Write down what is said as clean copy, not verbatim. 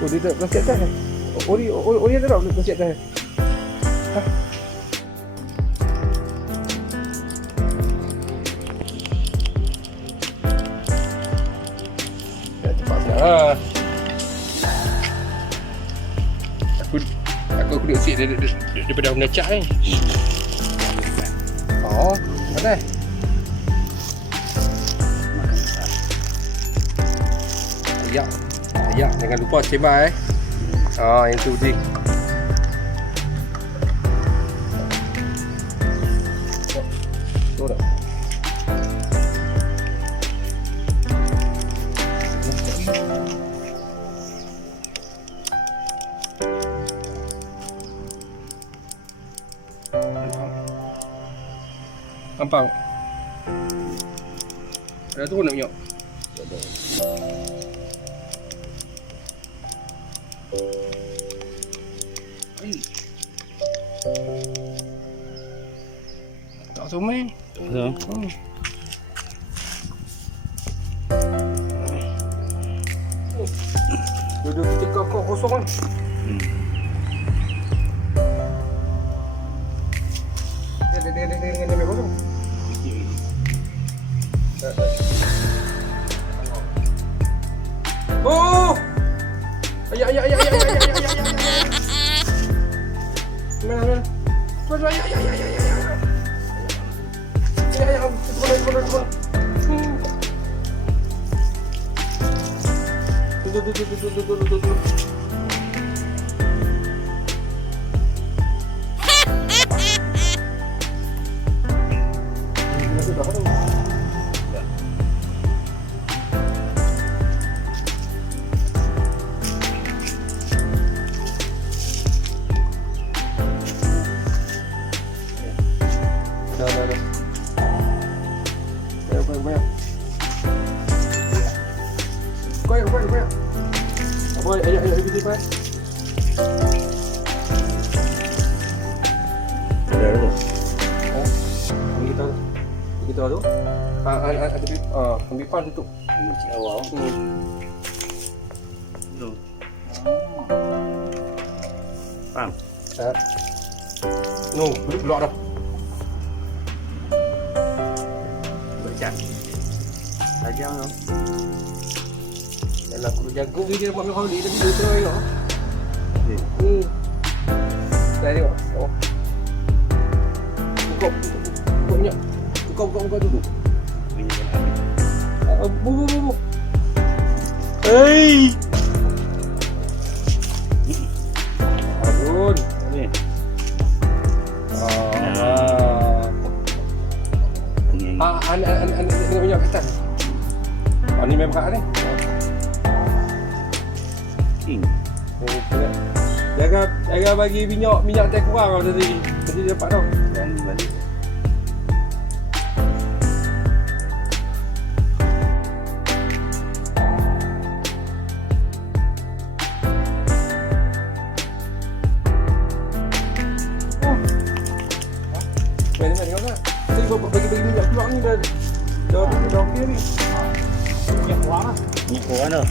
Oh, dia tak kasi atas. Oli ada tak kasi atas? Ha? Ya, cepat sangat. Aku duduk sik daripada benda cak ni. Oh, ada. Ayak, jangan lupa cebai yang tu dik. Tu dah. Gampang. Dah turun nak minyak. Tak somai. Duduk ketika kau kosong kan. Dia kosong. Oh! Ayah. Mana? Ayah. Tuh. Dah. Banyak. Banyak. Apa ayah pergi pai. Ada tu. Kita tu. Ambil pan tutup. Macam awal. Pan. No, belok dah. Baca. Tajam tu. Dalam aku jagung dia buat macam ni tadi tu tengok. Dah tengok. Oh. Buka minyak. Buka dulu. Bu. Hei. Aduh, ni. Ni minyak ketan. Ni memang kat ni. Jaga bagi minyak teh kurang tadi. Tadi dapat tau. Dan balik. Tengok tak? Tadi bagi minyak keluar ni dah dia ni. Minyak kurang lah. Minyak kurang dah.